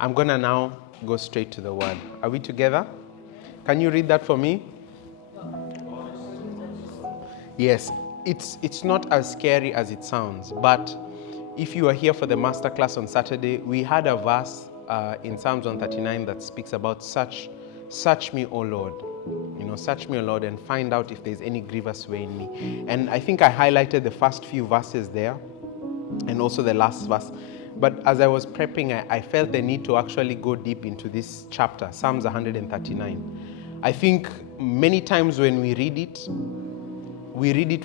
I'm going to now go straight to the word. Are we together? Can you read that for me? Yes, it's not as scary as it sounds, but if you are here for the masterclass on Saturday, we had a verse in Psalms 139 that speaks about search me, O Lord. Search me, O Lord, and find out if there's any grievous way in me. And I think I highlighted the first few verses there and also the last verse. But as I was prepping, I felt the need to actually go deep into this chapter, Psalms 139. I think many times when we read it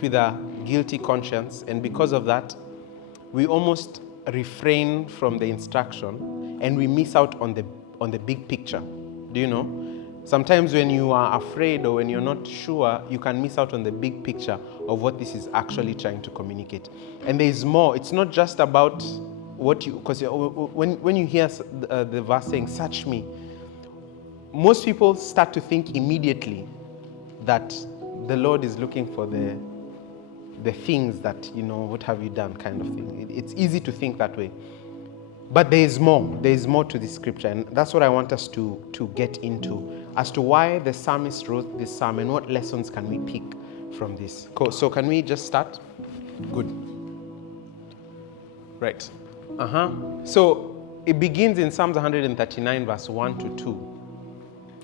with a guilty conscience, and because of that, we almost refrain from the instruction and we miss out on the big picture. Do you know? Sometimes when you are afraid or when you're not sure, you can miss out on the big picture of what this is actually trying to communicate. And there is more. It's not just about what you, because when you hear the verse saying, search me, most people start to think immediately that the Lord is looking for the things that, what have you done kind of thing. It's easy to think that way. But there is more. There is more to this scripture. And that's what I want us to get into as to why the psalmist wrote this psalm and what lessons can we pick from this. Cool. So can we just start? Good. Right. So it begins in Psalms 139 verse 1 to 2.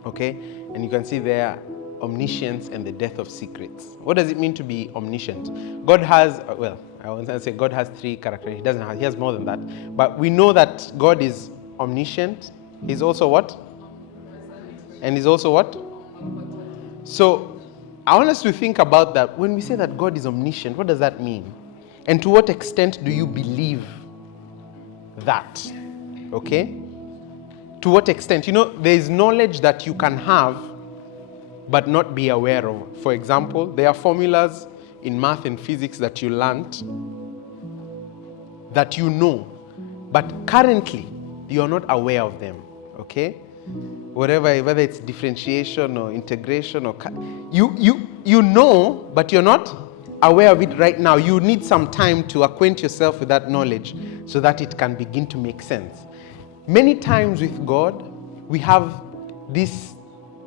Okay? And you can see there omniscience and the death of secrets. What does it mean to be omniscient? God has, I want to say God has three characteristics. He has more than that. But we know that God is omniscient. He's also what? And he's also what? So I want us to think about that. When we say that God is omniscient, what does that mean? And to what extent do you believe that? Okay? To what extent? There is knowledge that you can have but not be aware of. For example, there are formulas in math and physics that you learned that you know, but currently you are not aware of them. Okay? Whether it's differentiation or integration or you know, but you're not aware of it right now. You need some time to acquaint yourself with that knowledge so that it can begin to make sense. Many times with God, we have this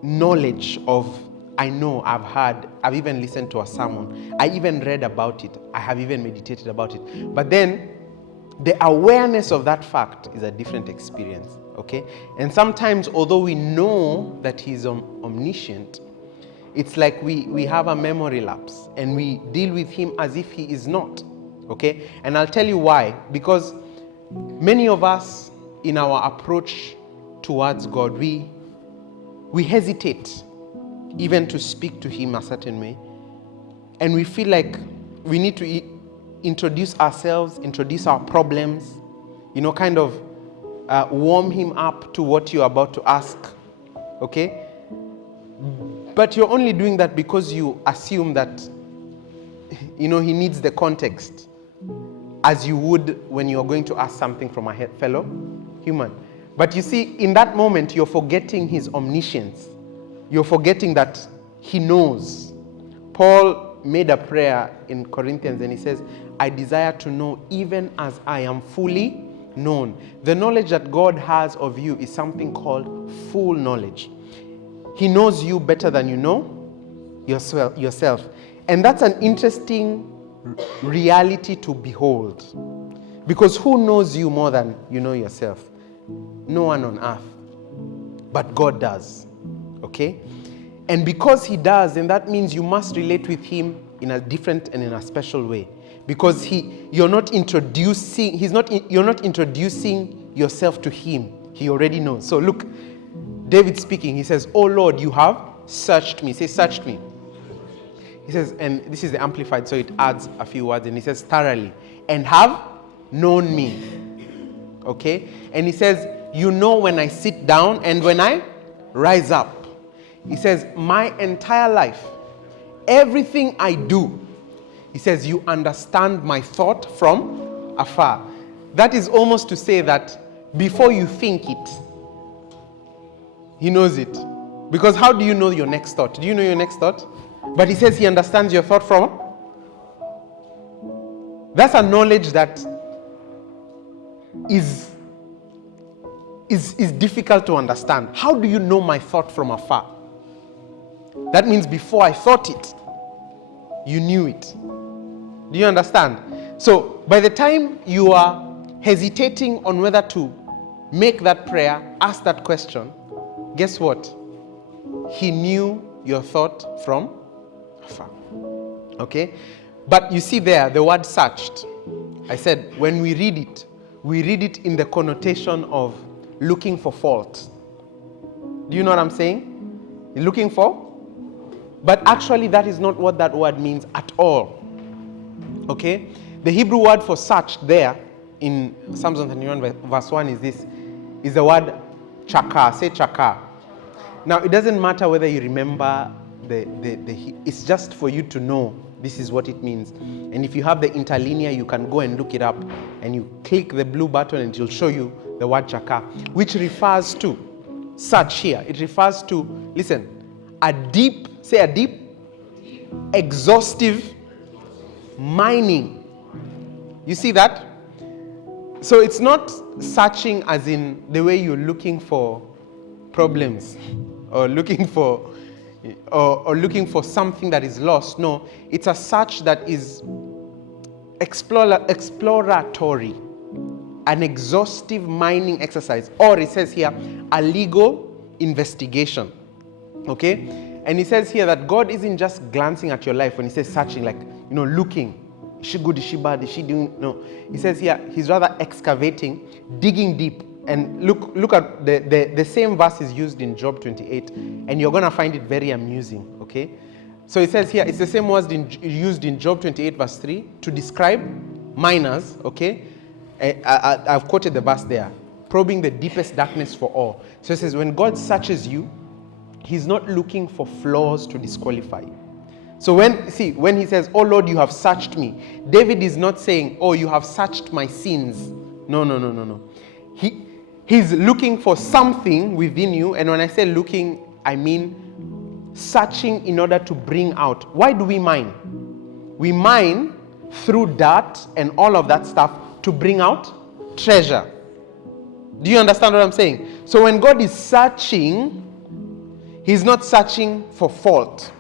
knowledge of, I know, I've heard, I've even listened to a sermon, I even read about it, I have even meditated about it. But then the awareness of that fact is a different experience. Okay? And sometimes, although we know that he's omniscient, it's like we have a memory lapse and we deal with him as if he is not. Okay? And I'll tell you why. Because many of us, in our approach towards God, we hesitate even to speak to him a certain way. And we feel like we need to introduce ourselves, introduce our problems, kind of warm him up to what you're about to ask. Okay? But you're only doing that because you assume that, he needs the context as you would when you're going to ask something from a fellow human. But you see, in that moment, you're forgetting his omniscience. You're forgetting that he knows. Paul made a prayer in Corinthians and he says, I desire to know even as I am fully known. The knowledge that God has of you is something called full knowledge. He knows you better than you know yourself. And that's an interesting reality to behold. Because who knows you more than you know yourself? No one on earth. But God does. Okay? And because he does, then that means you must relate with him in a different and in a special way. Because you're not introducing yourself to him. He already knows. So look, David speaking, he says, "Oh Lord, you have searched me." Say, searched me. He says, and this is the Amplified, so it adds a few words, and he says, thoroughly, and have known me. Okay? And he says, you know when I sit down and when I rise up. He says, my entire life, everything I do, he says, you understand my thought from afar. That is almost to say that before you think it, he knows it. Because how do you know your next thought? Do you know your next thought? But he says he understands your thought from? That's a knowledge that is is difficult to understand. How do you know my thought from afar? That means before I thought it, you knew it. Do you understand? So by the time you are hesitating on whether to make that prayer, ask that question, guess what? He knew your thought from afar. Okay? But you see there, the word searched. I said, when we read it in the connotation of looking for fault. Do you know what I'm saying? You're looking for? But actually, that is not what that word means at all. Okay? The Hebrew word for searched there in Psalms 121 verse 1 is the word chakar. Say chakar. Now, it doesn't matter whether you remember it's just for you to know this is what it means. And if you have the interlinear, you can go and look it up and you click the blue button and it will show you the word chakar, which refers to search here. It refers to, listen, a deep, exhaustive mining. You see that? So it's not searching as in the way you're looking for problems or looking for something that is lost. No, it's a search that is exploratory, an exhaustive mining exercise, or it says here, a legal investigation. Okay? And he says here that God isn't just glancing at your life when he says searching, like, looking. Is she good? Is she bad? Is she doing? No. He says here, he's rather excavating, digging deep. And look at the same verse is used in Job 28, and you're going to find it very amusing, okay? So it says here, it's the same word used in Job 28 verse 3 to describe miners, okay? I've quoted the verse there, probing the deepest darkness for all. So it says, when God searches you, he's not looking for flaws to disqualify you. So when he says, oh Lord, you have searched me, David is not saying, oh, you have searched my sins. No. He's looking for something within you. And when I say looking, I mean searching in order to bring out. Why do we mine? We mine through dirt and all of that stuff to bring out treasure. Do you understand what I'm saying? So when God is searching, he's not searching for fault.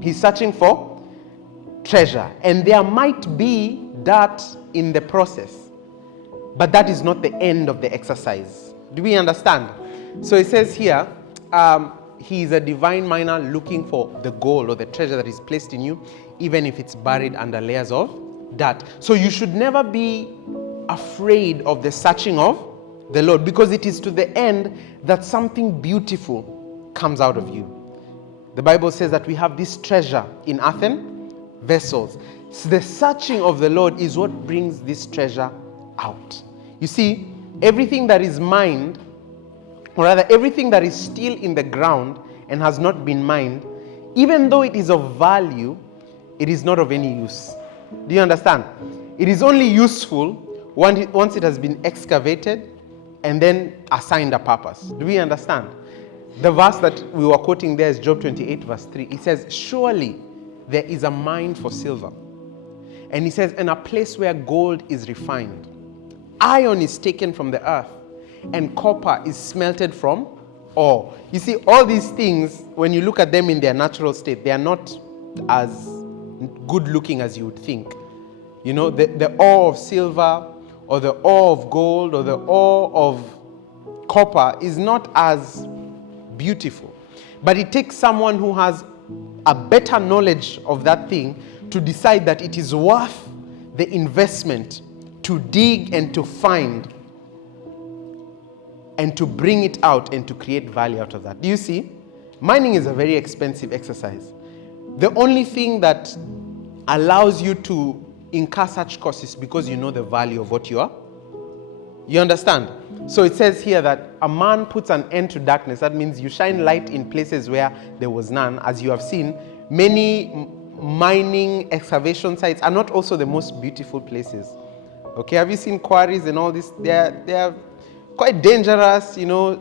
He's searching for treasure. And there might be dirt in the process. But that is not the end of the exercise. Do we understand? So it says here, he is a divine miner looking for the gold or the treasure that is placed in you, even if it's buried under layers of dirt. So you should never be afraid of the searching of the Lord, because it is to the end that something beautiful comes out of you. The Bible says that we have this treasure in earthen vessels. So the searching of the Lord is what brings this treasure out. You see, everything that is mined, or rather everything that is still in the ground and has not been mined, even though it is of value, it is not of any use. Do you understand? It is only useful once it has been excavated and then assigned a purpose. Do we understand? The verse that we were quoting there is Job 28 verse 3. It says, surely there is a mine for silver. And he says, in a place where gold is refined, iron is taken from the earth, and copper is smelted from ore. You see, all these things, when you look at them in their natural state, they are not as good looking as you would think. You know, the ore of silver, or the ore of gold, or the ore of copper is not as beautiful. But it takes someone who has a better knowledge of that thing to decide that it is worth the investment to dig and to find and to bring it out and to create value out of that. Do you see? Mining is a very expensive exercise. The only thing that allows you to incur such costs is because you know the value of what you are. You understand? So it says here that a man puts an end to darkness. That means you shine light in places where there was none. As you have seen, many mining excavation sites are not also the most beautiful places. Okay, have you seen quarries and all this? They are quite dangerous,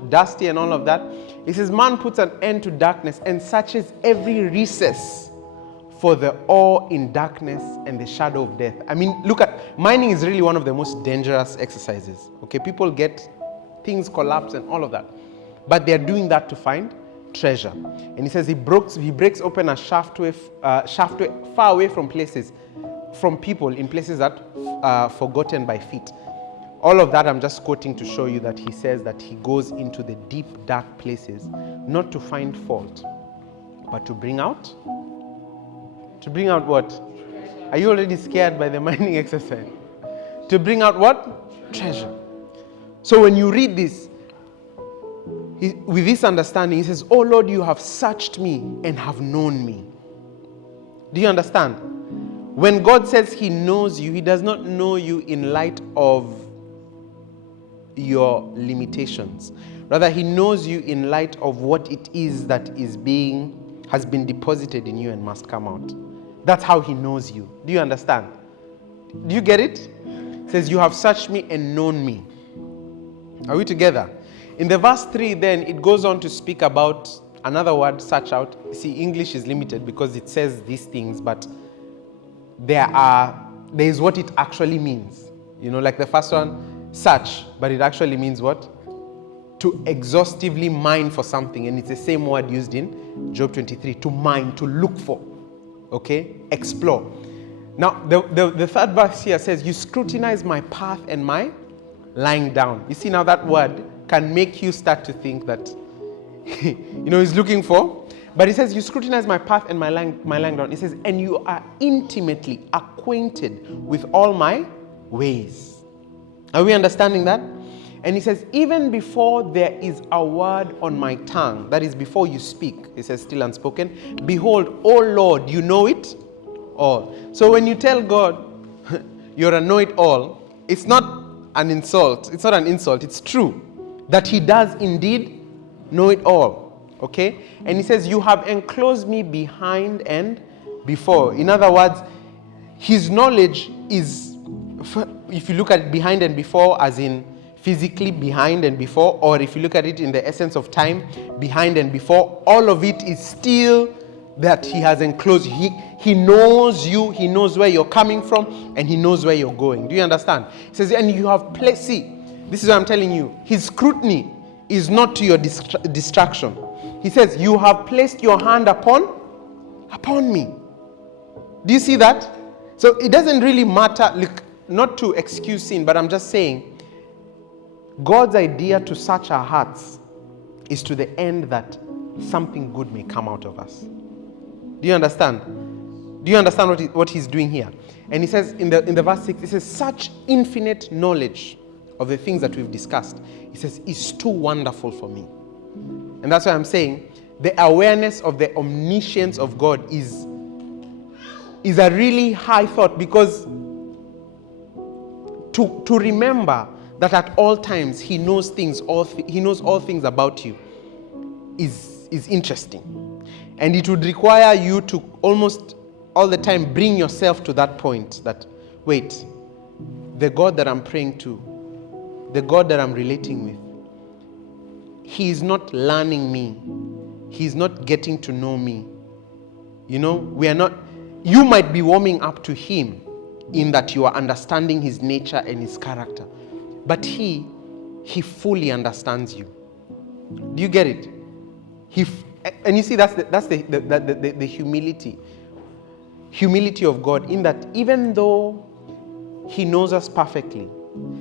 dusty and all of that. It says, man puts an end to darkness and searches every recess for the ore in darkness and the shadow of death. I mean, look at, mining is really one of the most dangerous exercises. Okay, people get things collapse and all of that. But they're doing that to find treasure. And he says he breaks open a shaftway far away from places, from people in places that are forgotten by feet. All of that I'm just quoting to show you that he says that he goes into the deep, dark places, not to find fault, but to bring out what? Are you already scared by the mining exercise? To bring out what? Treasure. So when you read this, with this understanding, he says, "Oh Lord, you have searched me and have known me." Do you understand? When God says he knows you, he does not know you in light of your limitations. Rather, he knows you in light of what it is that has been deposited in you and must come out. That's how he knows you. Do you understand? Do you get it? It says, "You have searched me and known me." Are we together? In the verse 3, then, it goes on to speak about another word, search out. See, English is limited because it says these things, but there is what it actually means. Like the first one, search, but it actually means what? To exhaustively mine for something. And it's the same word used in Job 23, to mine, to look for. Okay? Explore. Now, the third verse here says, "You scrutinize my path and my lying down." You see, now that word can make you start to think that, he's looking for. But he says, "You scrutinize my path and my lying down." He says, "And you are intimately acquainted with all my ways." Are we understanding that? And he says, "Even before there is a word on my tongue," that is before you speak, he says, still unspoken, "behold, O Lord, you know it all." So when you tell God, you're a know-it-all, it's not an insult. It's not an insult. It's true that he does indeed know it all. Okay? And he says, "You have enclosed me behind and before." In other words, his knowledge is, if you look at it behind and before, as in physically behind and before, or if you look at it in the essence of time, behind and before, all of it is still that he has enclosed. He knows you, he knows where you're coming from, and he knows where you're going. Do you understand? He says, "And you have placed," see, this is what I'm telling you, his scrutiny is not to your distraction. He says, "You have placed your hand upon me." Do you see that? So it doesn't really matter, look, not to excuse sin, but I'm just saying, God's idea to search our hearts is to the end that something good may come out of us. Do you understand? Do you understand what he's doing here? And he says in the verse 6, he says, "Such infinite knowledge of the things that we've discussed," he says, "is too wonderful for me." And that's why I'm saying the awareness of the omniscience of God is a really high thought, because to remember that at all times he knows he knows all things about you is interesting. And it would require you to almost all the time bring yourself to that point that, wait, the God that I'm praying to, the God that I'm relating with, he is not learning me. He's not getting to know me. You might be warming up to him in that you are understanding his nature and his character. But he fully understands you. Do you get it? And you see, that's the humility of God, in that even though he knows us perfectly,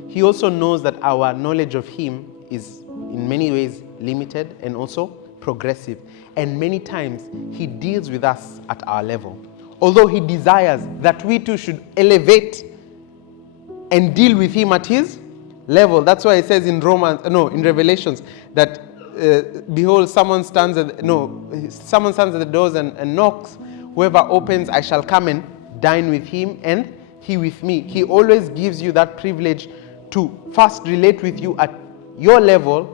he also knows that our knowledge of him is in many ways limited and also progressive. And many times he deals with us at our level. Although he desires that we too should elevate and deal with him at his level. That's why it says in Revelations that behold, someone stands at the doors and knocks. Whoever opens, I shall come and dine with him and he with me. He always gives you that privilege to first relate with you at your level,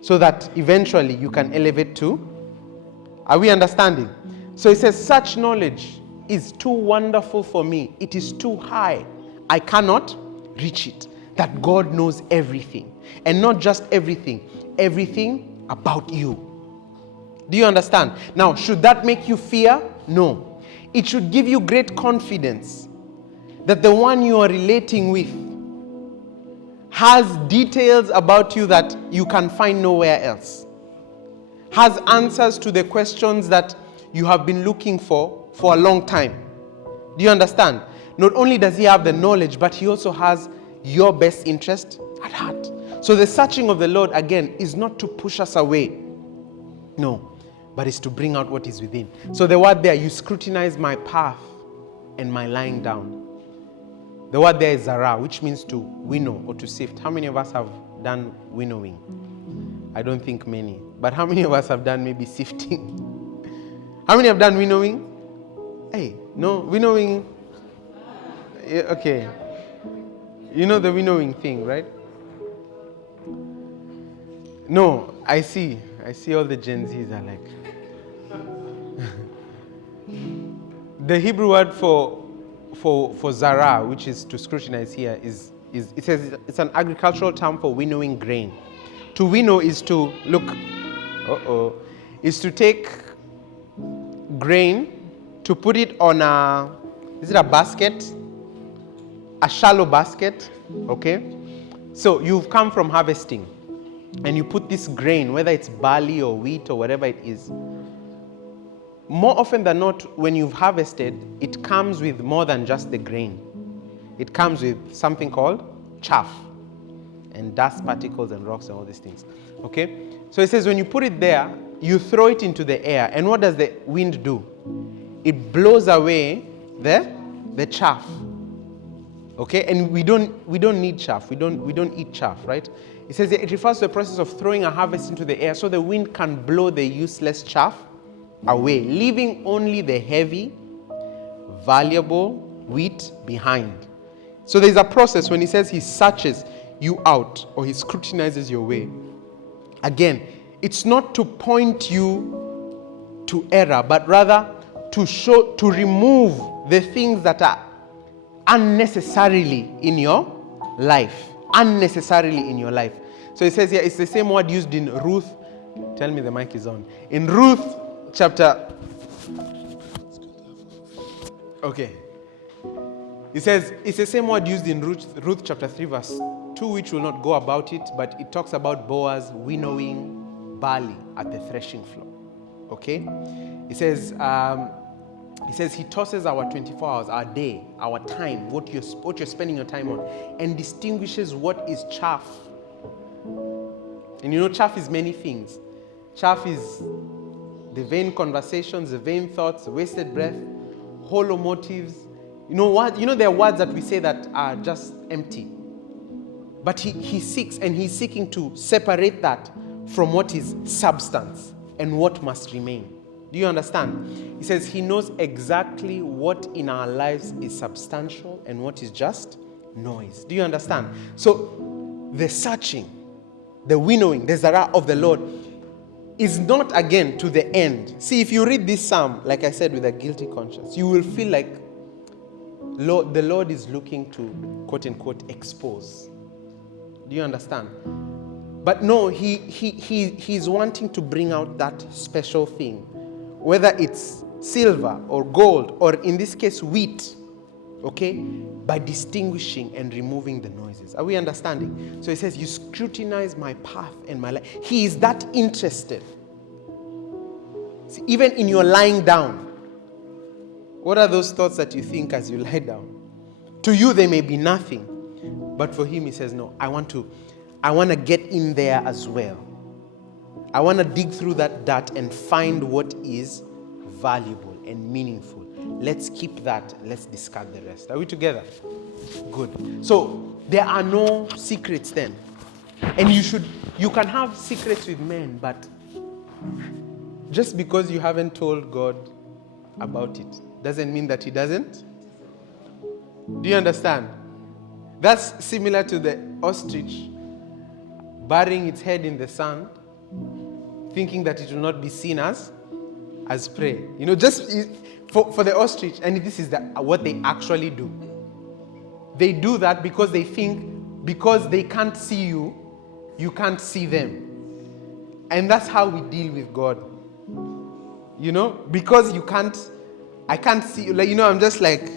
so that eventually you can elevate to. Are we understanding? So he says, "Such knowledge is too wonderful for me. It is too high. I cannot reach it." That God knows everything. And not just everything about you. Do you understand? Now, should that make you fear? No. It should give you great confidence that the one you are relating with has details about you that you can find nowhere else, has answers to the questions that you have been looking for a long time. Do you understand? Not only does he have the knowledge, but he also has your best interest at heart. So the searching of the Lord, again, is not to push us away. No, but it's to bring out what is within. So the word there, you scrutinize my path and my lying down. The word there is zara, which means to winnow or to sift. How many of us have done winnowing? I don't think many. But how many of us have done maybe sifting? How many have done winnowing? Hey, no, winnowing. Yeah, okay. You know the winnowing thing, right? No, I see all the Gen Zs are like. The Hebrew word for zara, which is to scrutinize here, is it says it's an agricultural term for winnowing grain. To winnow is to is to take grain, to put it on is it a basket? A shallow basket, okay? So you've come from harvesting and you put this grain, whether it's barley or wheat or whatever it is. More often than not, when you've harvested, it comes with more than just the grain. It comes with something called chaff and dust particles and rocks and all these things, okay? So it says when you put it there, you throw it into the air, and what does the wind do? It blows away the chaff. Okay, and we don't need chaff. We don't eat chaff, right? It says it refers to the process of throwing a harvest into the air so the wind can blow the useless chaff away, leaving only the heavy, valuable wheat behind. So there's a process when he says he searches you out or he scrutinizes your way. Again, it's not to point you to error, but rather to remove the things that are unnecessarily in your life. Unnecessarily in your life. So it says here, it's the same word used in Ruth. Tell me the mic is on. In Ruth chapter... Okay. It says, it's the same word used in Ruth chapter 3 verse 2, which will not go about it, but it talks about Boaz winnowing barley at the threshing floor. Okay? It says he tosses our 24 hours, our day, our time, what you're spending your time on, and distinguishes what is chaff. And you know, chaff is many things. Chaff is the vain conversations, the vain thoughts, the wasted breath, hollow motives. You know what? You know there are words that we say that are just empty. But he seeks, and he's seeking to separate that from what is substance and what must remain. Do you understand? He says he knows exactly what in our lives is substantial and what is just noise. Do you understand? So the searching, the winnowing, the zara of the Lord is not again to the end. See, if you read this psalm, like I said, with a guilty conscience, you will feel like the Lord is looking to, quote unquote, expose. Do you understand? But no, he's wanting to bring out that special thing, whether it's silver or gold, or in this case, wheat, okay, by distinguishing and removing the noises. Are we understanding? So he says, you scrutinize my path and my life. He is that interested. See, even in your lying down, what are those thoughts that you think as you lie down? To you, they may be nothing. But for him, he says, no, I want to get in there as well. I want to dig through that dirt and find what is valuable and meaningful. Let's keep that. Let's discard the rest. Are we together? Good. So there are no secrets then. And you can have secrets with men, but just because you haven't told God about it doesn't mean that he doesn't. Do you understand? That's similar to the ostrich burying its head in the sand, thinking that it will not be seen as prey. You know, just for the ostrich, and this is what they actually do. They do that because they think, because they can't see you, you can't see them. And that's how we deal with God. You know, because I can't see you. Like, you know, I'm just like,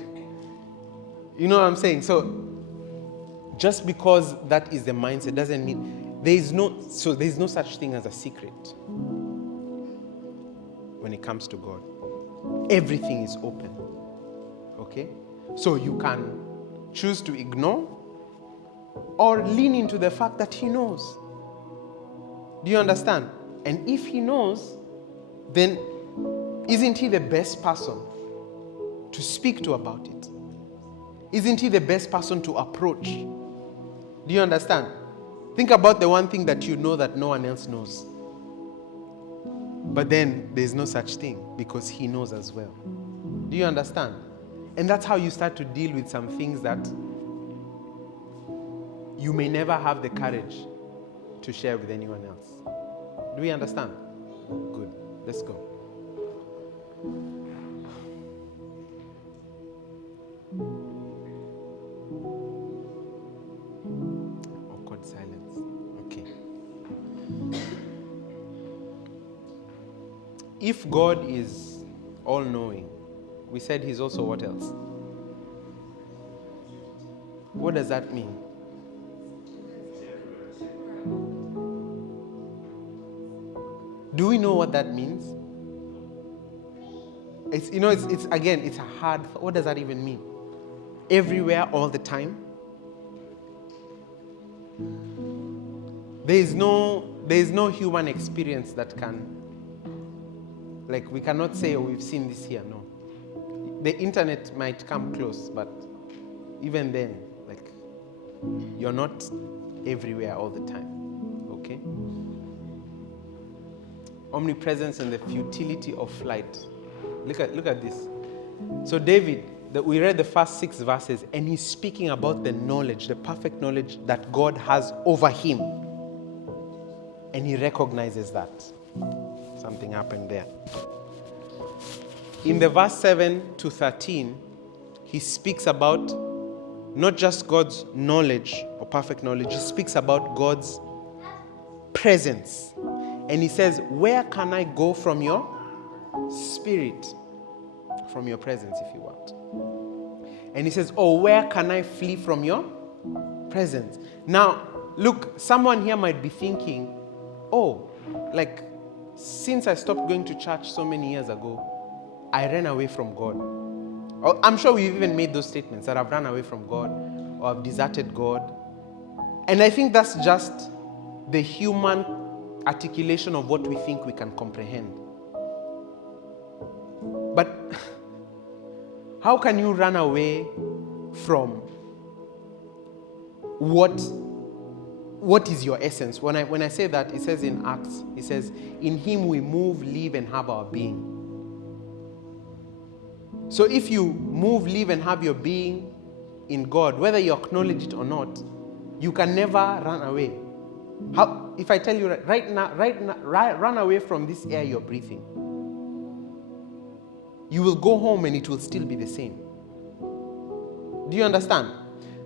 you know what I'm saying? So just because that is the mindset doesn't mean there is no such thing as a secret when it comes to God. Everything is open. Okay? So you can choose to ignore or lean into the fact that he knows. Do you understand? And if he knows, then isn't he the best person to speak to about it? Isn't he the best person to approach? Do you understand? Think about the one thing that you know that no one else knows. But then there's no such thing because he knows as well. Do you understand? And that's how you start to deal with some things that you may never have the courage to share with anyone else. Do we understand? Good. Let's go. Awkward silence. Okay. If God is all-knowing, we said he's also what else? What does that mean? Do we know what that means? It's a hard, what does that even mean? Everywhere, all the time? There is no human experience that can, like, we cannot say, oh, we've seen this here. No. The internet might come close, but even then, like, you're not everywhere all the time. Okay? Omnipresence and the futility of flight. Look at this. So David, we read the first 6 verses, and he's speaking about the knowledge, the perfect knowledge that God has over him. And he recognizes that. Something happened there. In the verse 7 to 13, he speaks about not just God's knowledge or perfect knowledge, he speaks about God's presence. And he says, where can I go from your spirit? From your presence, if you want. And he says, oh, where can I flee from your presence? Now, look, someone here might be thinking, oh, like, since I stopped going to church so many years ago, I ran away from God. Oh, I'm sure we've even made those statements that I've run away from God or I've deserted God. And I think that's just the human articulation of what we think we can comprehend. But how can you run away from what is your essence? When I say that, it says in Acts, it says, in him we move, live, and have our being. So if you move, live, and have your being in God, whether you acknowledge it or not, you can never run away. How, if I tell you right now, run away from this air you're breathing, you will go home and it will still be the same. Do you understand?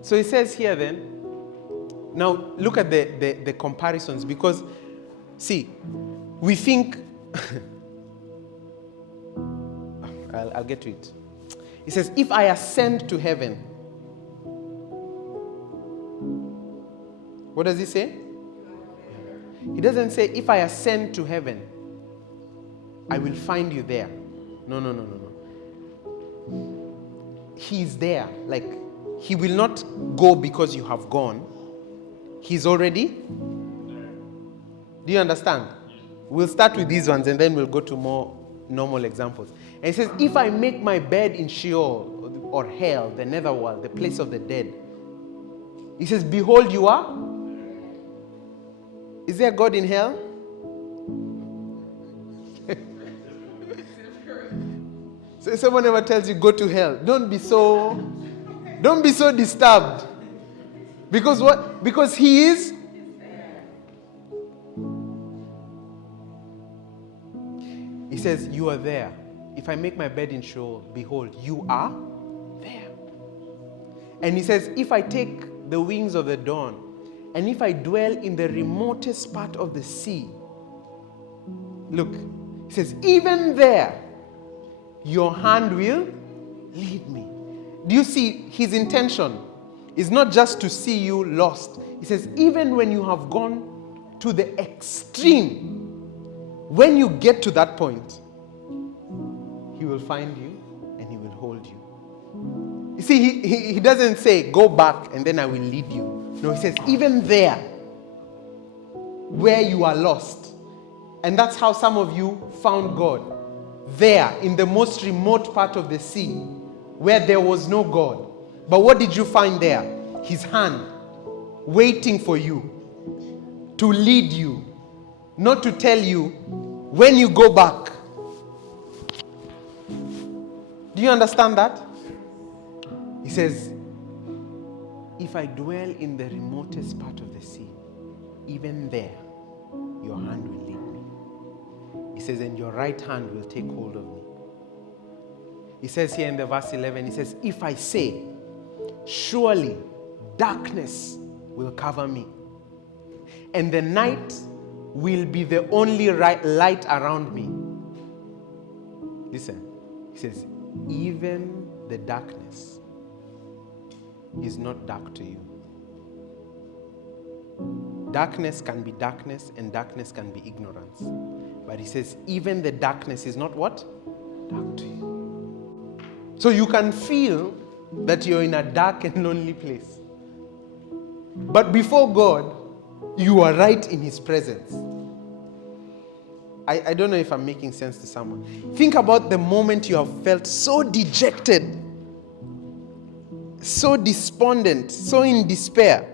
So it says here then, now look at the comparisons, because see, we think, I'll get to it. It says, if I ascend to heaven, what does it say? It doesn't say, if I ascend to heaven, I will find you there. No. He's there. Like, he will not go because you have gone. He's already. Do you understand? We'll start with these ones and then we'll go to more normal examples. And it says, if I make my bed in Sheol or hell, the netherworld, the place of the dead. He says, behold, you are. Is there God in hell? So if someone ever tells you go to hell, don't be so disturbed. Because what? Because he is. He says, you are there. If I make my bed in Sheol, behold, you are there. And he says, if I take the wings of the dawn, and if I dwell in the remotest part of the sea, look, he says, even there, your hand will lead me. Do you see his intention? is not just to see you lost. He says, even when you have gone to the extreme, when you get to that point, he will find you and he will hold you. You see, he doesn't say, go back and then I will lead you. No, he says, even there, where you are lost. And that's how some of you found God. There, in the most remote part of the sea, where there was no God. But what did you find there? His hand, waiting for you, to lead you, not to tell you, when you go back. Do you understand that? He says, if I dwell in the remotest part of the sea, even there, your hand will lead me. He says, and your right hand will take hold of me. He says here in the verse 11, he says, if I say, surely darkness will cover me, and the night will be the only light around me. Listen, he says, even the darkness is not dark to you. Darkness can be darkness, and darkness can be ignorance. But he says, even the darkness is not what? Dark to you. So you can feel that you're in a dark and lonely place. But before God, you are right in his presence. I don't know if I'm making sense to someone. Think about the moment you have felt so dejected, so despondent, so in despair.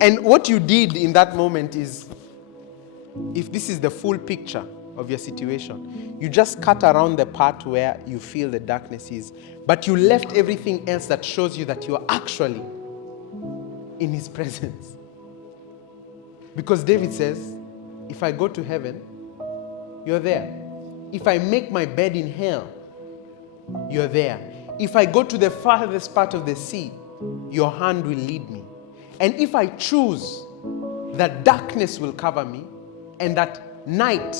And what you did in that moment is, if this is the full picture of your situation, you just cut around the part where you feel the darkness is, but you left everything else that shows you that you are actually in his presence. Because David says, if I go to heaven, you're there. If I make my bed in hell, you're there. If I go to the farthest part of the sea, your hand will lead me. And if I choose that darkness will cover me and that night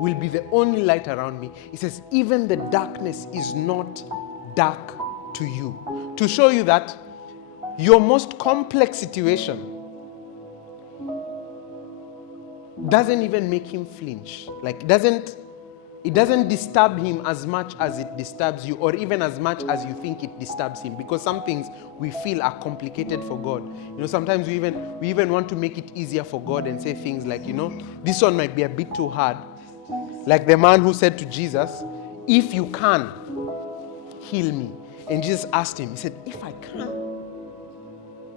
will be the only light around me, he says, even the darkness is not dark to you. To show you that your most complex situation doesn't even make him flinch. Like, it doesn't disturb him as much as it disturbs you, or even as much as you think it disturbs him. Because some things we feel are complicated for God. Sometimes we even want to make it easier for God and say things like, this one might be a bit too hard. Like the man who said to Jesus, if you can, heal me. And Jesus asked him, he said, if I can?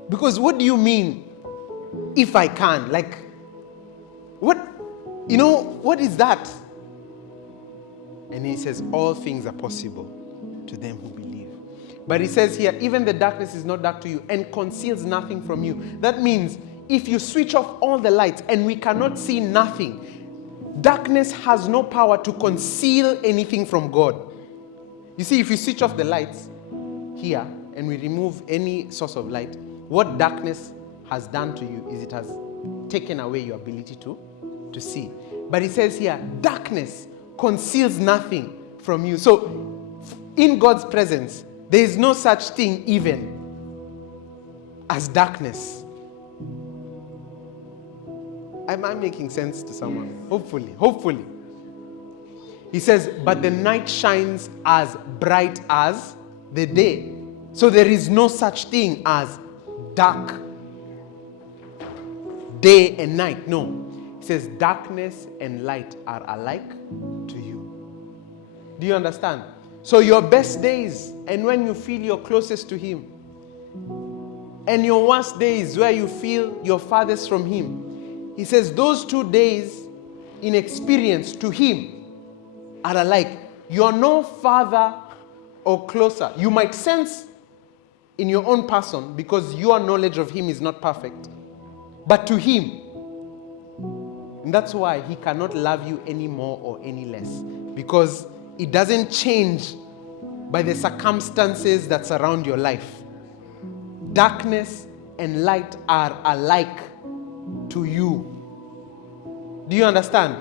Because what do you mean, if I can? Like, what is that? And he says, all things are possible to them who believe. But he says here, even the darkness is not dark to you and conceals nothing from you. That means if you switch off all the lights and we cannot see nothing, darkness has no power to conceal anything from God. You see, if you switch off the lights here and we remove any source of light, what darkness has done to you is it has taken away your ability to see. But he says here, darkness conceals nothing from you. So in God's presence, there is no such thing even as darkness. Am I making sense to someone? Hopefully. He says, but the night shines as bright as the day. So there is no such thing as dark day and night. No. He says darkness and light are alike to you. Do you understand? So your best days and when you feel you're closest to him, and your worst days where you feel you're farthest from him, he says those 2 days in experience to him are alike. You're no farther or closer. You might sense in your own person because your knowledge of him is not perfect. But to him, and that's why he cannot love you any more or any less, because it doesn't change by the circumstances that surround your life. Darkness and light are alike to you. Do you understand?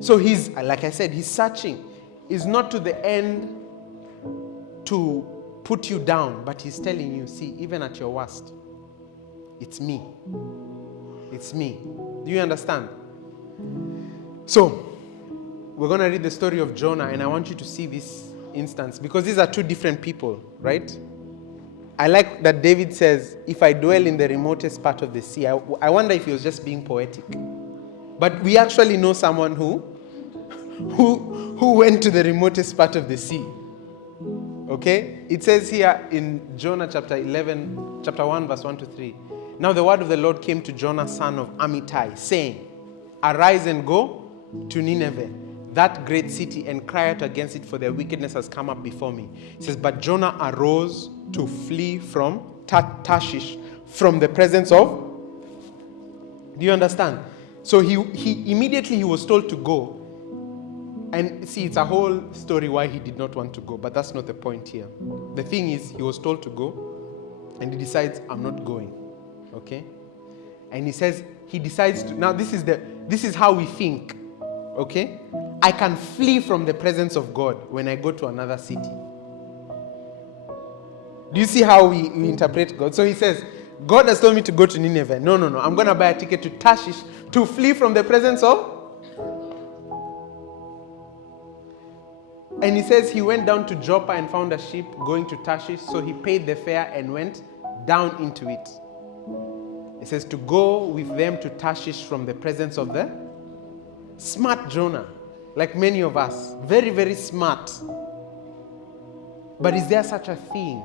So like I said, he's searching. Is not to the end to put you down, but he's telling you, see, even at your worst, it's me. It's me. Do you understand? So, we're going to read the story of Jonah, and I want you to see this instance, because these are two different people, right? I like that David says, if I dwell in the remotest part of the sea. I wonder if he was just being poetic. But we actually know someone who went to the remotest part of the sea. Okay? It says here in Jonah chapter 1, verse 1 to 3. Now the word of the Lord came to Jonah, son of Amittai, saying, arise and go to Nineveh, that great city, and cry out against it, for their wickedness has come up before me. It says, but Jonah arose to flee from Tarshish, from the presence of... Do you understand? So he immediately he was told to go. And see, it's a whole story why he did not want to go, but that's not the point here. The thing is, he was told to go, and he decides, I'm not going. Okay? And he says, he decides to... Now, this is how we think. Okay? I can flee from the presence of God when I go to another city. Do you see how we interpret God? So he says, God has told me to go to Nineveh. No. I'm going to buy a ticket to Tarshish to flee from the presence of... And he says he went down to Joppa and found a ship going to Tarshish. So he paid the fare and went down into it. It says to go with them to Tarshish from the presence of the... Smart Jonah. Like many of us. Very, very smart. But is there such a thing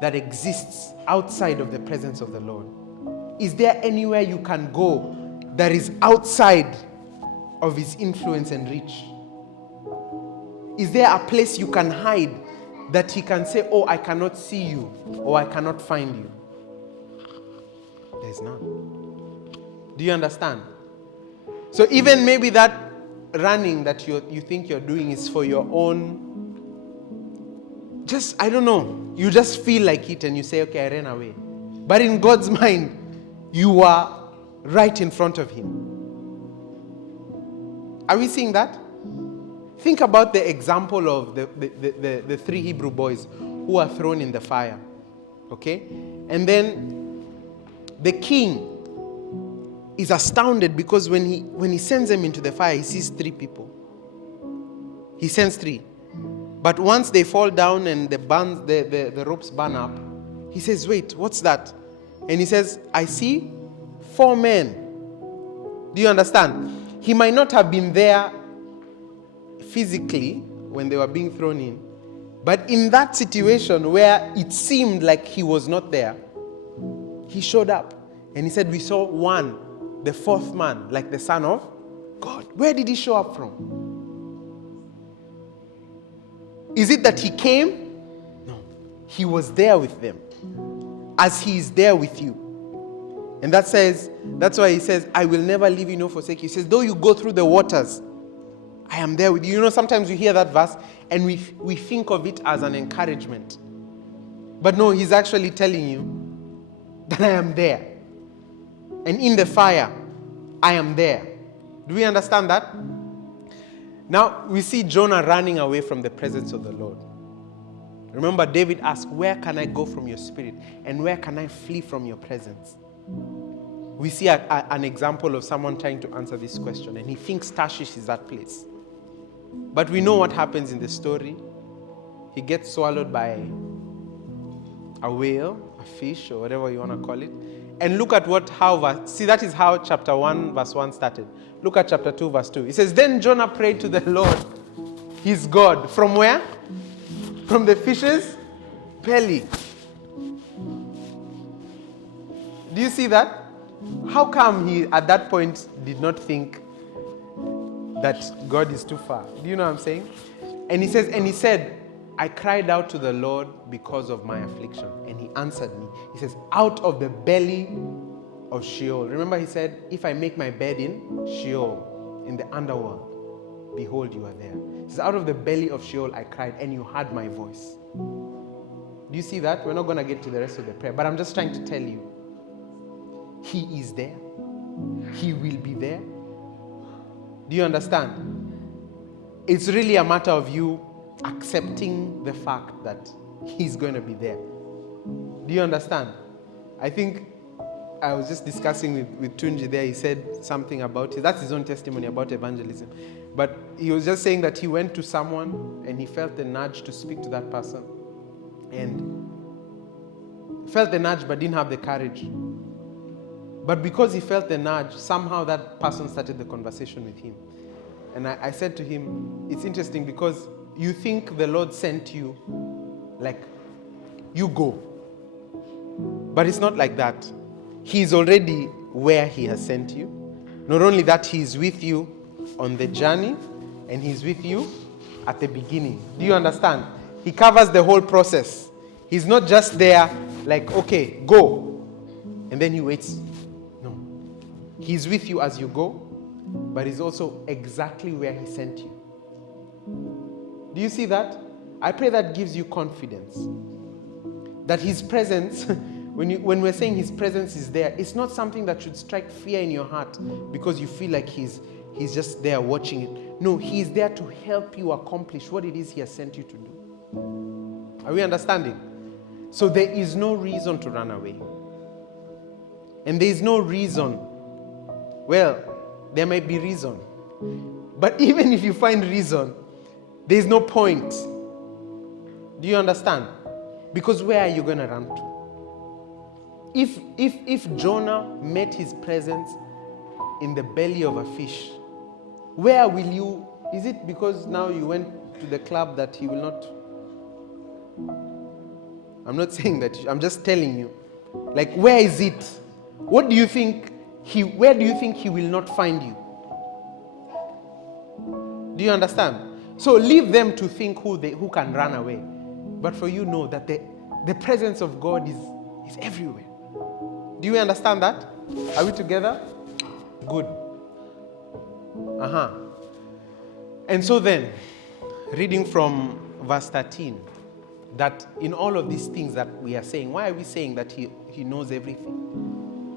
that exists outside of the presence of the Lord? Is there anywhere you can go that is outside of his influence and reach? Is there a place you can hide that he can say, oh, I cannot see you, or I cannot find you? There's none. Do you understand? So even maybe that running that you think you're doing is for your own, just, I don't know, you just feel like it and you say, okay, I ran away. But in God's mind, you are right in front of him. Are we seeing that? Think about the example of the three Hebrew boys who are thrown in the fire. Okay? And then the king is astounded because when he sends them into the fire, he sees three people. He sends three. But once they fall down and the ropes burn up, he says, wait, what's that? And he says, I see 4 men. Do you understand? He might not have been there physically when they were being thrown in, but in that situation where it seemed like he was not there, he showed up. And he said, we saw one, the 4th man, like the Son of God. Where did he show up from? Is it that he came? No. He was there with them, as he is there with you. And that's why he says, I will never leave you nor forsake you. He says, though you go through the waters, I am there with you. You know, sometimes we hear that verse and we think of it as an encouragement. But no, he's actually telling you that I am there. And in the fire, I am there. Do we understand that? Now, we see Jonah running away from the presence of the Lord. Remember, David asked, where can I go from your spirit? And where can I flee from your presence? We see an example of someone trying to answer this question, and he thinks Tarshish is that place. But we know what happens in the story. He gets swallowed by a whale, a fish, or whatever you want to call it. And look at see, that is how chapter 1, verse 1 started. Look at chapter 2, verse 2. It says, then Jonah prayed to the Lord, his God. From where? From the fish's belly. Do you see that? How come he, at that point, did not think that God is too far? Do you know what I'm saying? And he said, I cried out to the Lord because of my affliction, and he answered me. He says, out of the belly of Sheol. Remember he said, if I make my bed in Sheol, in the underworld, behold, you are there. He says, out of the belly of Sheol I cried, and you heard my voice. Do you see that? We're not going to get to the rest of the prayer, but I'm just trying to tell you, he is there. He will be there. Do you understand? It's really a matter of you accepting the fact that he's going to be there. Do you understand? I think I was just discussing with Tunji there. He said something about it. That's his own testimony about evangelism. But he was just saying that he went to someone and he felt the nudge to speak to that person. And felt the nudge but didn't have the courage. But because he felt the nudge, somehow that person started the conversation with him. And I said to him, it's interesting because you think the Lord sent you, like, you go. But it's not like that. He's already where he has sent you. Not only that, he's with you on the journey, and he's with you at the beginning. Do you understand? He covers the whole process. He's not just there like, okay, go, and then he waits. No. He's with you as you go, but he's also exactly where he sent you. Do you see that? I pray that gives you confidence. That his presence, when we're saying his presence is there, it's not something that should strike fear in your heart because you feel like he's just there watching it. No, he's there to help you accomplish what it is he has sent you to do. Are we understanding? So there is no reason to run away. And there is no reason. Well, there might be reason. But even if you find reason, there is no point. Do you understand? Because where are you going to run to? If Jonah met his presence in the belly of a fish, where will you? Is it because now you went to the club that he will not? I'm not saying that. I'm just telling you. Like, where is it? What do you think where do you think he will not find you? Do you understand? So leave them to think who can run away. But for you, know that the presence of God is everywhere. Do you understand that? Are we together? Good. And so then, reading from verse 13, that in all of these things that we are saying, why are we saying that he knows everything?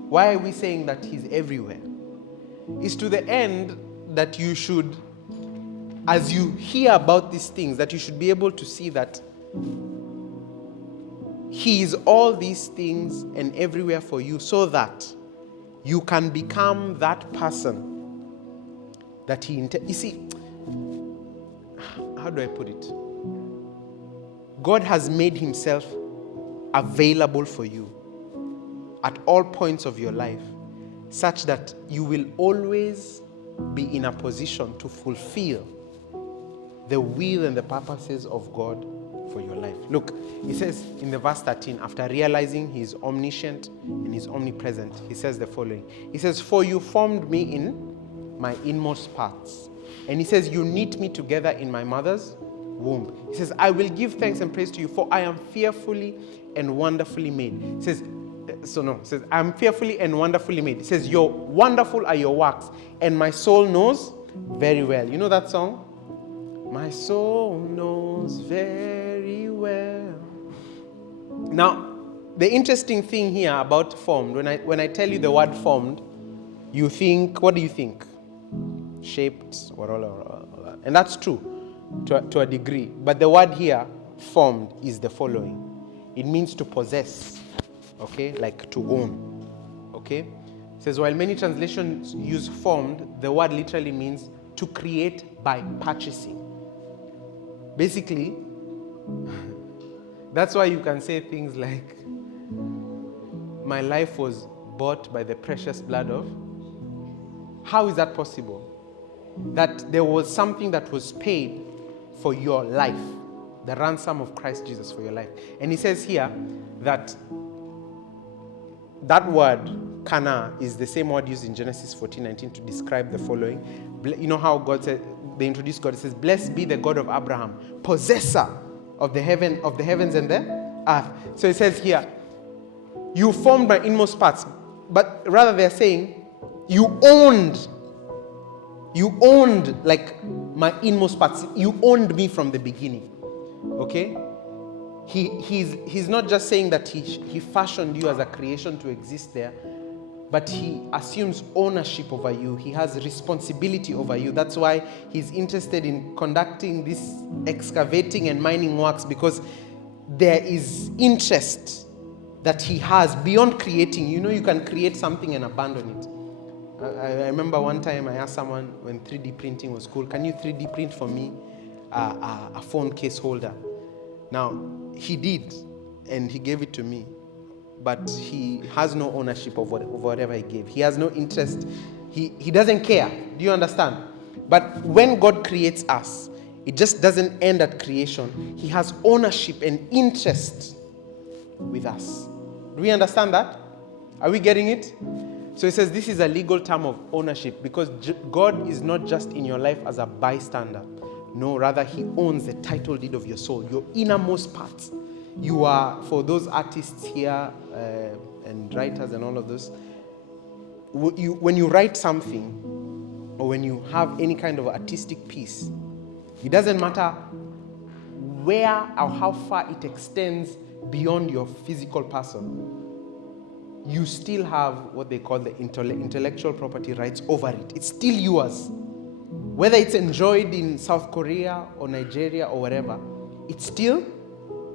Why are we saying that he's everywhere? It's to the end that you should, as you hear about these things, that you should be able to see that he is all these things and everywhere for you, so that you can become that person that he intends. You see, how do I put it? God has made himself available for you at all points of your life, such that you will always be in a position to fulfill the will and the purposes of God for your life. Look, he says in the verse 13, after realizing he is omniscient and he's omnipresent, he says the following. He says, "For you formed me in my inmost parts." And he says, "You knit me together in my mother's womb." He says, "I will give thanks and praise to you, for I am fearfully and wonderfully made." He says, "I'm fearfully and wonderfully made." He says, "Wonderful are your works, and my soul knows very well." You know that song? My soul knows very well. Now, the interesting thing here about formed, when I tell you the word formed, you think, what do you think? Shaped, or and that's true to a degree. But the word here, formed, is the following. It means to possess, okay, like to own, okay? It says, while many translations use formed, the word literally means to create by purchasing. Basically, that's why you can say things like, my life was bought by the precious blood of. How is that possible? That there was something that was paid for your life, the ransom of Christ Jesus for your life. And he says here that that word, kana, is the same word used in Genesis 14:19 to describe the following. You know how God said, they introduce God. It says, "Blessed be the God of Abraham, possessor of the heavens and the earth." So it says here, you formed my inmost parts. But rather they're saying, you owned like my inmost parts. You owned me from the beginning. Okay? He's not just saying that he fashioned you as a creation to exist there, but he assumes ownership over you. He has responsibility over you. That's why he's interested in conducting this excavating and mining works, because there is interest that he has beyond creating. You know, you can create something and abandon it. I remember one time I asked someone when 3D printing was cool, can you 3D print for me a phone case holder? Now, he did, and he gave it to me, but he has no ownership of whatever he gave. He has no interest. He doesn't care. Do you understand? But when God creates us, it just doesn't end at creation. He has ownership and interest with us. Do we understand that? Are we getting it? So he says this is a legal term of ownership, because God is not just in your life as a bystander. No, rather he owns the title deed of your soul, your innermost parts. You are, for those artists here and writers and all of this, when you write something or when you have any kind of artistic piece, it doesn't matter where or how far it extends beyond your physical person. You still have what they call the intellectual property rights over it. It's still yours. Whether it's enjoyed in South Korea or Nigeria or wherever, it's still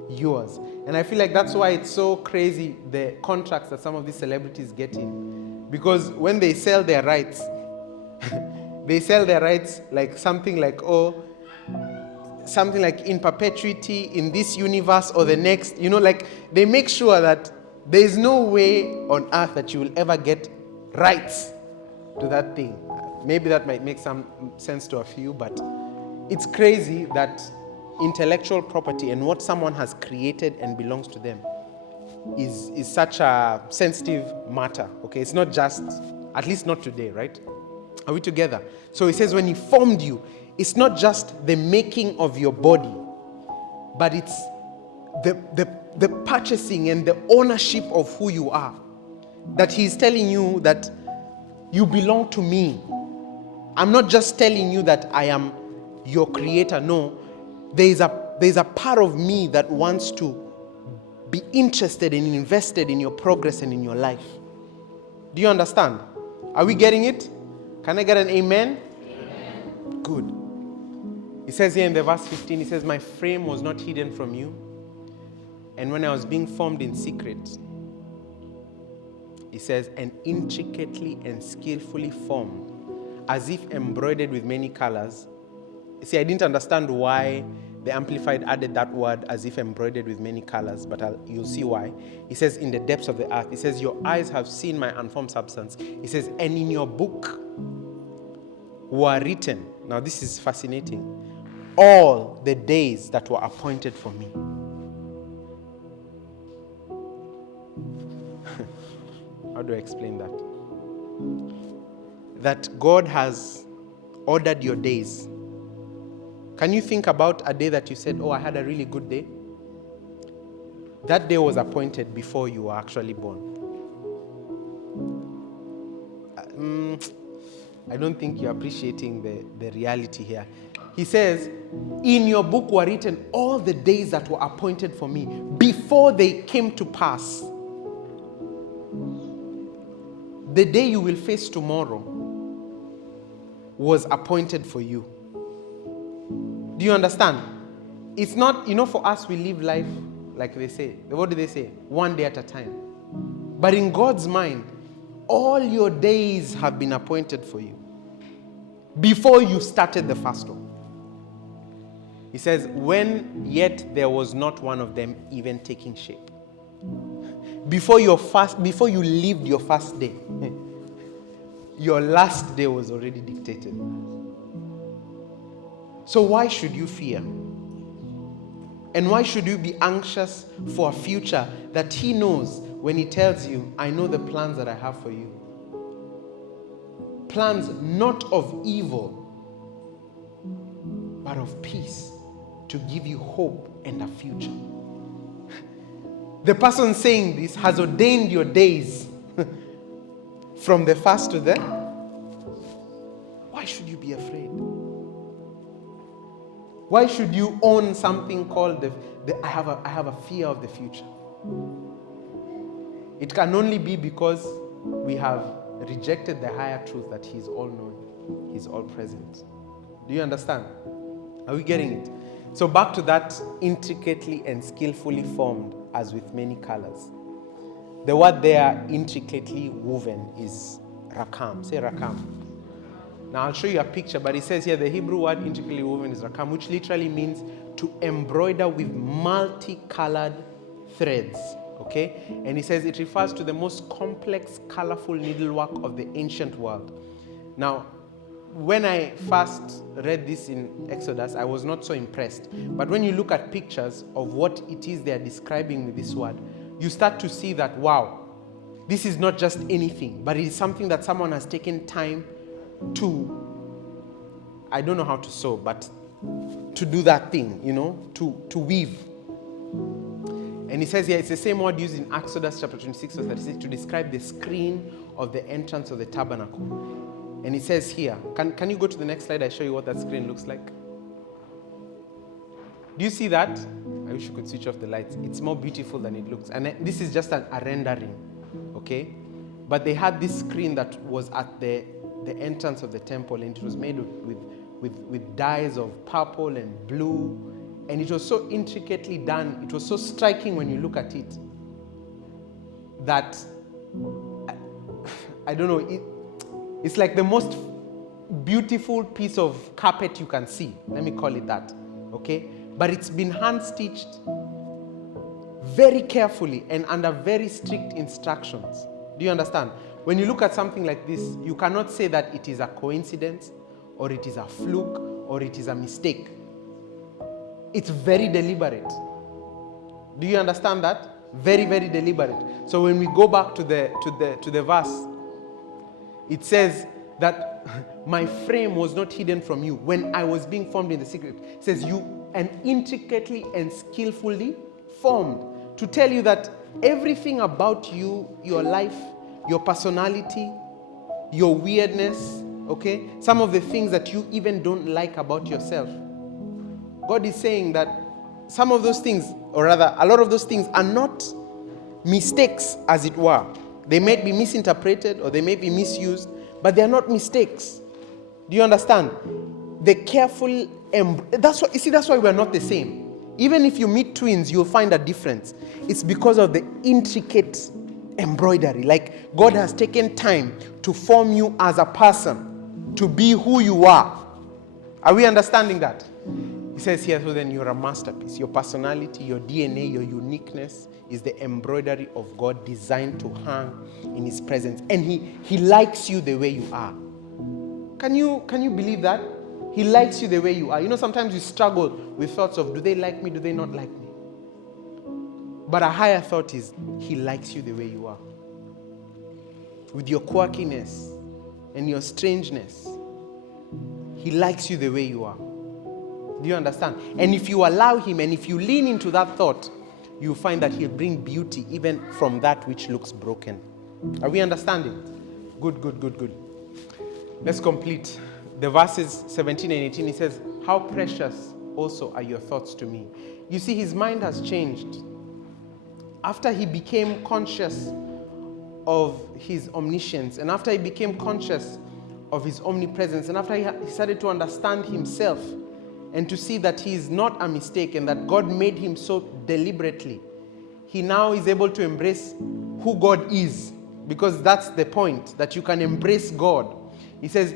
yours. And I feel like that's why it's so crazy, the contracts that some of these celebrities get in. Because when they sell their rights, they sell their rights like something like in perpetuity in this universe or the next. You know, like they make sure that there is no way on earth that you will ever get rights to that thing. Maybe that might make some sense to a few, but it's crazy that intellectual property and what someone has created and belongs to them is such a sensitive matter. Okay, it's not just, at least not today, right? Are we together? So he says when he formed you, it's not just the making of your body, but it's the purchasing and the ownership of who you are. That he's telling you that you belong to me. I'm not just telling you that I am your creator. No, there's a part of me that wants to be interested and invested in your progress and in your life. Do you understand? Are we getting it? Can I get an amen? Amen. Good. It says here in the verse 15, it says, my frame was not hidden from you. And when I was being formed in secret, it says, and intricately and skillfully formed, as if embroidered with many colors. See, I didn't understand why the Amplified added that word, as if embroidered with many colors, but you'll see why. It says, in the depths of the earth. It says, your eyes have seen my unformed substance. It says, and in your book were written, now this is fascinating, all the days that were appointed for me. How do I explain that? That God has ordered your days. Can you think about a day that you said, oh, I had a really good day? That day was appointed before you were actually born. I don't think you're appreciating the reality here. He says, in your book were written all the days that were appointed for me before they came to pass. The day you will face tomorrow was appointed for you. Do you understand? It's not, for us, we live life like they say. What do they say? One day at a time. But in God's mind, all your days have been appointed for you before you started the first one. He says, when yet there was not one of them even taking shape. Before you lived your first day, your last day was already dictated. So why should you fear? And why should you be anxious for a future that he knows when he tells you, I know the plans that I have for you? Plans not of evil, but of peace, to give you hope and a future. The person saying this has ordained your days from the first to the... Why should you be afraid? Why should you own something called I have a fear of the future? It can only be because we have rejected the higher truth that he is all-knowing, he is all-present. Do you understand? Are we getting it? So back to that, intricately and skillfully formed, as with many colors. The word there, intricately woven, is rakam. Say rakam. Now I'll show you a picture, but it says here the Hebrew word intricately woven is rakam, which literally means to embroider with multicolored threads. Okay? And it says it refers to the most complex, colorful needlework of the ancient world. Now, when I first read this in Exodus, I was not so impressed. But when you look at pictures of what it is they are describing with this word, you start to see that, wow, this is not just anything, but it is something that someone has taken time to, I don't know how to sew, but to do that thing, to weave. And he says here, it's the same word used in Exodus chapter 26 or 36 to describe the screen of the entrance of the tabernacle. And it says here, can you go to the next slide? I show you what that screen looks like. Do you see that? I wish you could switch off the lights. It's more beautiful than it looks. And this is just a rendering, okay? But they had this screen that was at the entrance of the temple, and it was made with dyes of purple and blue. And it was so intricately done. It was so striking when you look at it that, I don't know, it's like the most beautiful piece of carpet you can see. Let me call it that, okay? But it's been hand-stitched very carefully and under very strict instructions. Do you understand? When you look at something like this, you cannot say that it is a coincidence or it is a fluke or it is a mistake. It's very deliberate. Do you understand that? Very, very deliberate. So when we go back to the verse, it says that my frame was not hidden from you when I was being formed in the secret. It says you and intricately and skillfully formed, to tell you that everything about you, your life, your personality, your weirdness, okay, some of the things that you even don't like about yourself. God is saying that some of those things, or rather a lot of those things, are not mistakes, as it were. They may be misinterpreted or they may be misused, but they are not mistakes. Do you understand? The careful, that's why we're not the same. Even if you meet twins, you'll find a difference. It's because of the intricate embroidery. Like God has taken time to form you as a person, to be who you are. Are we understanding that? He says here, so then you're a masterpiece. Your personality, your DNA, your uniqueness is the embroidery of God designed to hang in His presence. And He likes you the way you are. Can you believe that? He likes you the way you are. You know, sometimes you struggle with thoughts of, do they like me? Do they not like me? But a higher thought is, He likes you the way you are. With your quirkiness and your strangeness, He likes you the way you are. Do you understand? And if you allow Him and if you lean into that thought, you'll find that He'll bring beauty even from that which looks broken. Are we understanding? Good. Let's complete. The verses 17 and 18, he says, how precious also are your thoughts to me. You see, his mind has changed. After he became conscious of his omniscience, and after he became conscious of his omnipresence, and after he started to understand himself and to see that he is not a mistake and that God made him so deliberately, he now is able to embrace who God is, because that's the point, that you can embrace God. He says,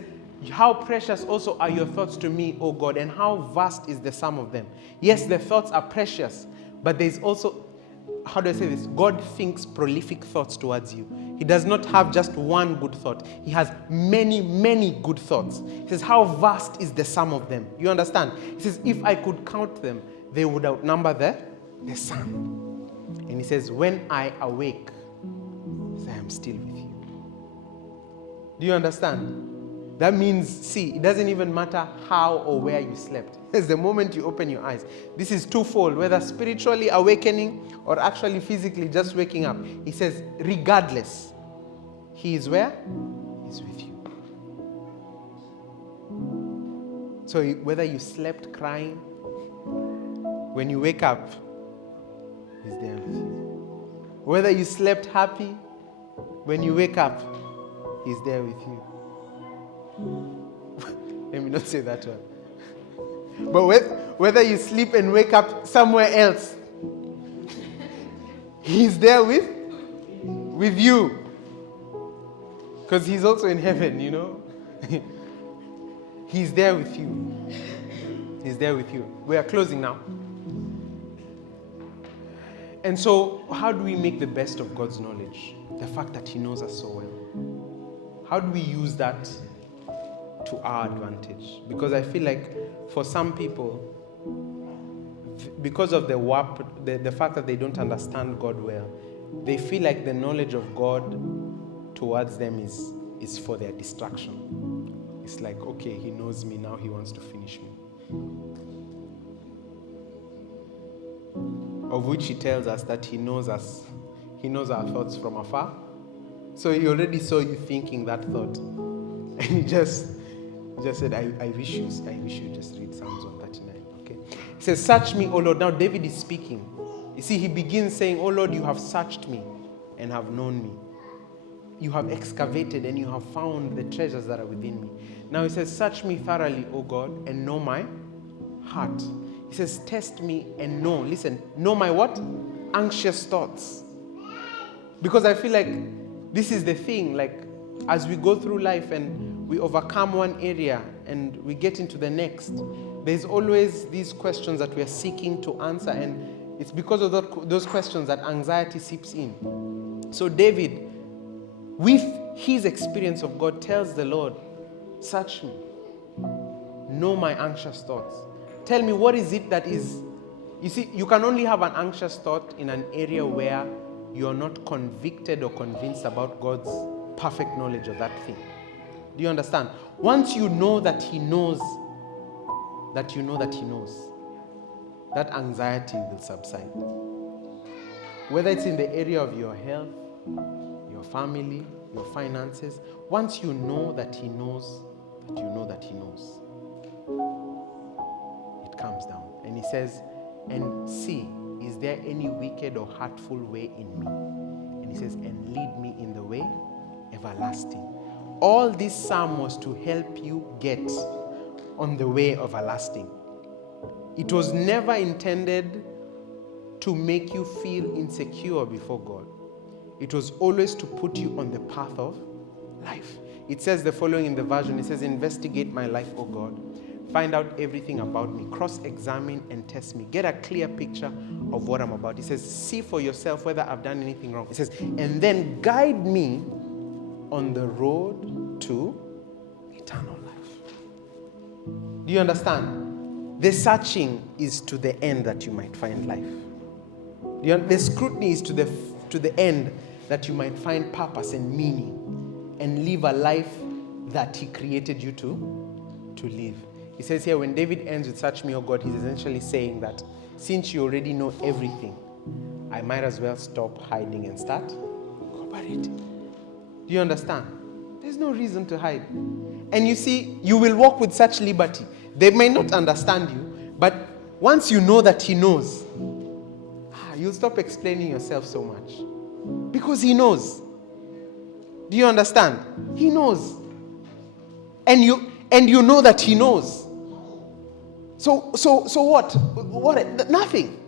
how precious also are your thoughts to me, O God, and how vast is the sum of them. Yes, the thoughts are precious, but there's also, how do I say this? God thinks prolific thoughts towards you. He does not have just one good thought. He has many, many good thoughts. He says, how vast is the sum of them? You understand? He says, if I could count them, they would outnumber the sun. And he says, when I awake, I am still with you. Do you understand? That means, see, it doesn't even matter how or where you slept. It's the moment you open your eyes. This is twofold, whether spiritually awakening or actually physically just waking up. He says, regardless, He is where? He's with you. So whether you slept crying, when you wake up, He's there with you. Whether you slept happy, when you wake up, He's there with you. Let me not say that one. But whether you sleep and wake up somewhere else, He's there with you. Because He's also in heaven, He's there with you. He's there with you. We are closing now. And so, how do we make the best of God's knowledge? The fact that He knows us so well. How do we use that to our advantage? Because I feel like for some people, because of the fact that they don't understand God well, they feel like the knowledge of God towards them is for their distraction. It's like, okay, He knows me, now He wants to finish me. Of which He tells us that He knows us. He knows our thoughts from afar. So He already saw you thinking that thought. And He just said, I wish you just read Psalms 139. Okay? He says, search me, O Lord. Now David is speaking. You see, he begins saying, O Lord, you have searched me and have known me. You have excavated and you have found the treasures that are within me. Now he says, search me thoroughly, O God, and know my heart. He says, test me and know. Listen, know my what? Anxious thoughts. Because I feel like this is the thing, like as we go through life and we overcome one area and we get into the next, there's always these questions that we are seeking to answer, and it's because of those questions that anxiety seeps in. So David, with his experience of God, tells the Lord, search me, know my anxious thoughts. Tell me, what is it that is... You see, you can only have an anxious thought in an area where you're not convicted or convinced about God's perfect knowledge of that thing. Do you understand? Once you know that He knows, that you know that He knows, that anxiety will subside. Whether it's in the area of your health, your family, your finances, once you know that He knows, that you know that He knows, it comes down. And He says, and see, is there any wicked or hurtful way in me? And He says, and lead me in the way everlasting. All this psalm was to help you get on the way of everlasting. It was never intended to make you feel insecure before God. It was always to put you on the path of life. It says the following in the version. It says, investigate my life, O God. Find out everything about me. Cross-examine and test me. Get a clear picture of what I'm about. It says, see for yourself whether I've done anything wrong. It says, and then guide me on the road to eternal life. Do you understand? The searching is to the end that you might find life. The scrutiny is to the end that you might find purpose and meaning and live a life that He created you to live. He says here, when David ends with search me, O God, he's essentially saying that since you already know everything, I might as well stop hiding and start cooperating. Do you understand? There's no reason to hide. And you see, you will walk with such liberty. They may not understand you, but once you know that He knows, you'll stop explaining yourself so much. Because He knows. Do you understand? He knows. And you know that He knows. So what? What? Nothing.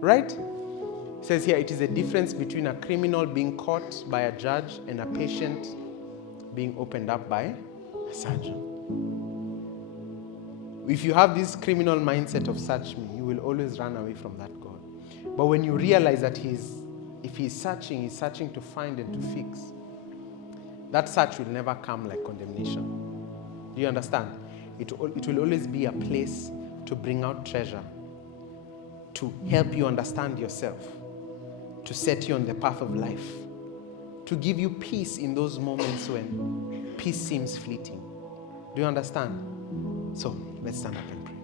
Right? It says here, it is a difference between a criminal being caught by a judge and a patient being opened up by a surgeon. If you have this criminal mindset of search me, you will always run away from that God. But when you realize that if He's searching to find and to fix, that search will never come like condemnation. Do you understand? It will always be a place to bring out treasure, to help you understand yourself, to set you on the path of life, to give you peace in those moments when peace seems fleeting. Do you understand? So, let's stand up and pray.